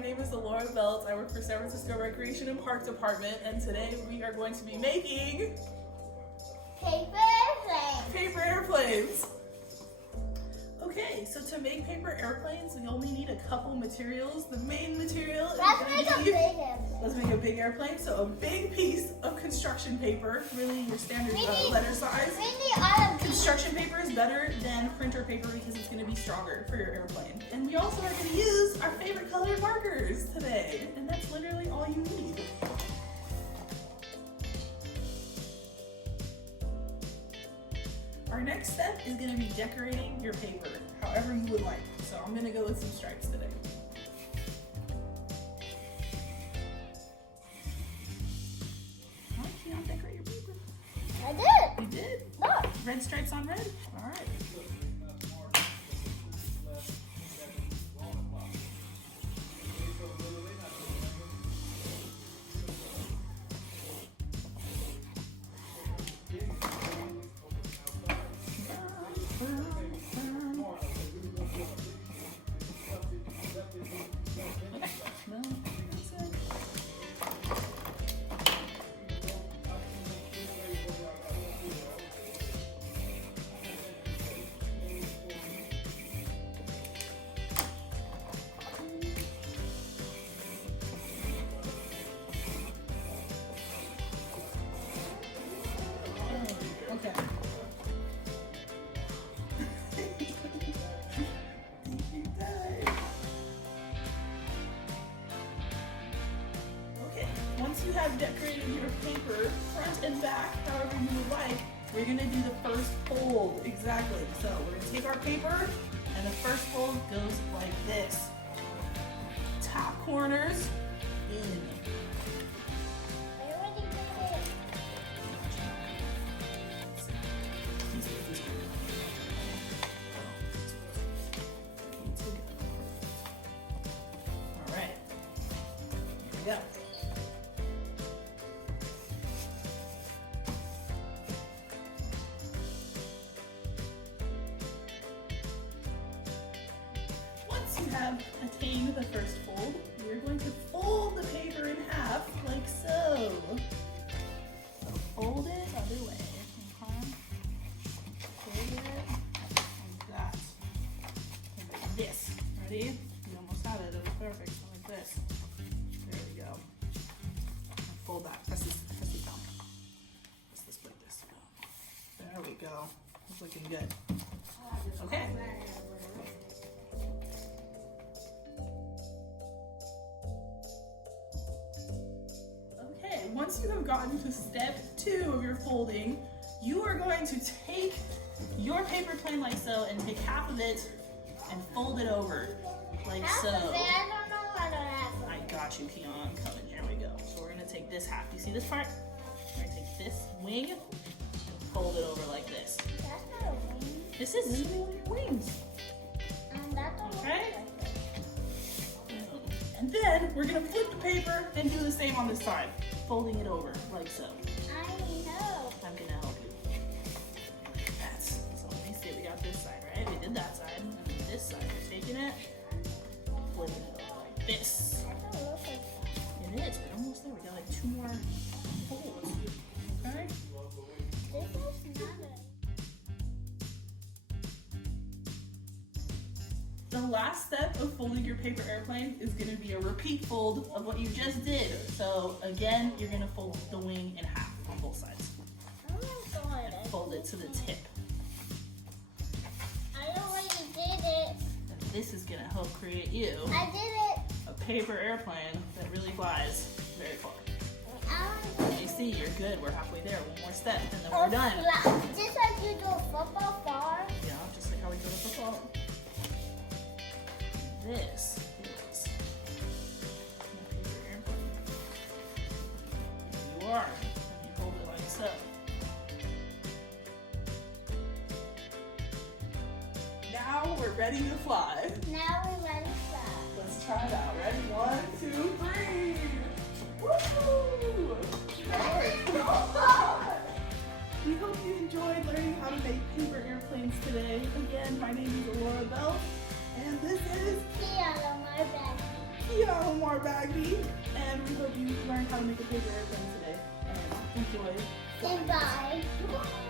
name is Laura Belt. I work for San Francisco Recreation and Park Department, and today we are going to be making paper airplanes. Okay, so to make paper airplanes, we only need a couple materials. The main material is let's make a big airplane. So a big piece of construction paper, really your standard letter size. Construction paper is better than printer paper because it's going to be stronger for your airplane. And we also are going to use our favorite colored markers today, and that's literally all you need. Our next step is going to be decorating your paper however you would like. So I'm going to go with some stripes today. How did you not decorate your paper? I did. You did? Look. Red stripes on red? All right. Okay. Okay, once you have decorated your paper front and back, however you would like, we're gonna do the first fold. Exactly. So we're gonna take our paper and the first fold goes like this. Top corners in. Yeah. Once you have attained the first fold, you're going to fold the paper in half like so. So fold it other way. Fold it like that. Like this. Ready? You almost have it. It was perfect. Like this. There we go. Fold that. Press this down. Press this like this. There we go. It's looking good. Okay. Okay, once you have gotten to step 2 of your folding, you are going to take your paper plane like so and take half of it and fold it over like so. I got you, Keon. I'm coming. Here we go. So we're going to take this half. You see this part? We're going to take this wing and fold it over like this. That's not a wing. This is one of your wings. That's a Okay? And then we're going to flip the paper and do the same on this side. Folding it over like so. I know. I'm going to help you. That's, so let me see. We got this side, right? We did that side. And then this side. We're taking it, flipping it over like this. That don't look like that. It is. We're almost there. We got like 2 more folds. Okay? This is not a... The last step of folding your paper airplane is going to be a repeat fold of what you just did. So again, you're going to fold the wing in half on both sides. Oh my god. And fold it to the tip. I already did it. And this is going to help create you I did it. a paper airplane that really flies very far. You see, you're good. We're halfway there. One more step and then we're done. Just like you do a football bar. Yeah, just like how we do the football. This is my paper airplane. You are. And you hold it like so. Now we're ready to fly. Now we're ready to fly. Let's try it out. Ready? 1, 2, 3. Woo! We hope you enjoyed learning how to make paper airplanes today. Again, my name is Laura Bell, and this is Kia on my back. Kia on Maggie, and we hope you learned how to make a paper airplane today and enjoy. And bye. Goodbye.